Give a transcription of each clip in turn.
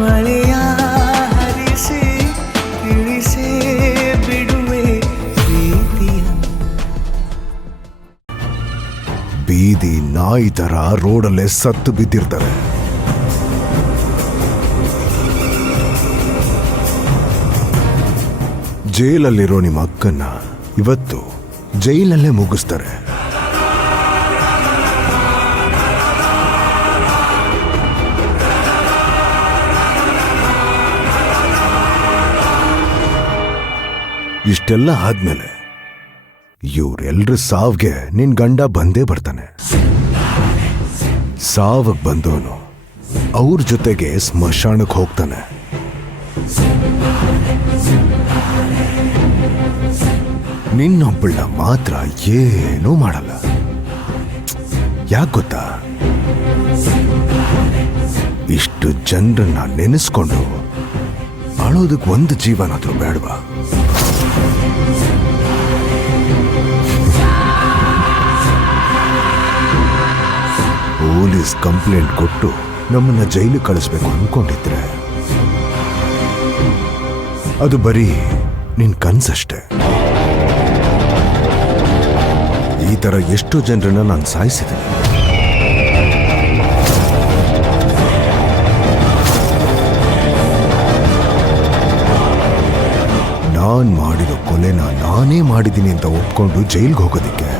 ಮಳೆಯ ಹರಿಸಿ ತಿಳಿಸೇ ಬಿಡುವೆ ಪ್ರೀತಿಯ. ಬೀದಿ ನಾಯಿ ತರ ರೋಡಲ್ಲೇ ಸತ್ತು ಬಿದ್ದಿರ್ತಾರೆ. ಜೈಲಲ್ಲಿರೋ ನಿಮ್ಮ ಅಕ್ಕನ್ನ ಇವತ್ತು ಜೈಲಲ್ಲೇ ಮುಗಿಸ್ತಾರೆ. ಇಷ್ಟೆಲ್ಲ ಆದ್ಮೇಲೆ ಇವರೆಲ್ರ ಸಾವ್ಗೆ ನಿನ್ ಗಂಡ ಬಂದೇ ಬರ್ತಾನೆ. ಸಾವಕ್ ಬಂದವನು ಅವ್ರ ಜೊತೆಗೆ ಸ್ಮಶಾನಕ್ಕೆ ಹೋಗ್ತಾನೆ. ನಿನ್ನೊಬ್ಬಳ ಮಾತ್ರ ಏನೂ ಮಾಡಲ್ಲ. ಯಾಕೆ ಗೊತ್ತಾ? ಇಷ್ಟು ಜನರನ್ನ ನೆನೆಸ್ಕೊಂಡು ಅಳೋದಕ್ಕೆ ಒಂದು ಜೀವನಾದ್ರೂ ಬೇಡವಾ? ಪೊಲೀಸ್ ಕಂಪ್ಲೇಂಟ್ ಕೊಟ್ಟು ನಮ್ಮನ್ನ ಜೈಲು ಕಳಿಸ್ಬೇಕು ಅನ್ಕೊಂಡಿದ್ರೆ ಅದು ಬರೀ ನಿನ್ ಕನ್ಸಷ್ಟೆ. ಈ ತರ ಎಷ್ಟೋ ಜನರನ್ನ ನಾನು ಸಾಯಿಸಿದ್ದೀನಿ. ನಾನ್ ಮಾಡಿರೋ ಕೊಲೆನ ನಾನೇ ಮಾಡಿದ್ದೀನಿ ಅಂತ ಒಪ್ಕೊಂಡು ಜೈಲ್ಗೆ ಹೋಗೋದಿಕ್ಕೆ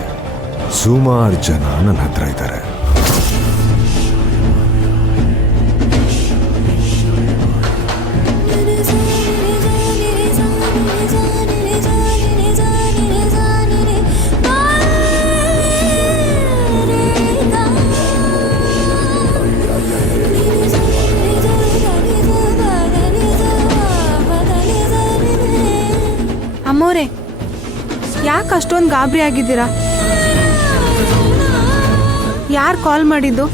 ಸುಮಾರು ಜನ ನನ್ನ ಹತ್ರ ಇದ್ದಾರೆ. ಅಮ್ಮೋರೆ, ಯಾಕೆ ಅಷ್ಟೊಂದು ಗಾಬರಿ ಆಗಿದ್ದೀರಾ? ಯಾರು ಕಾಲ್ ಮಾಡಿದ್ದು?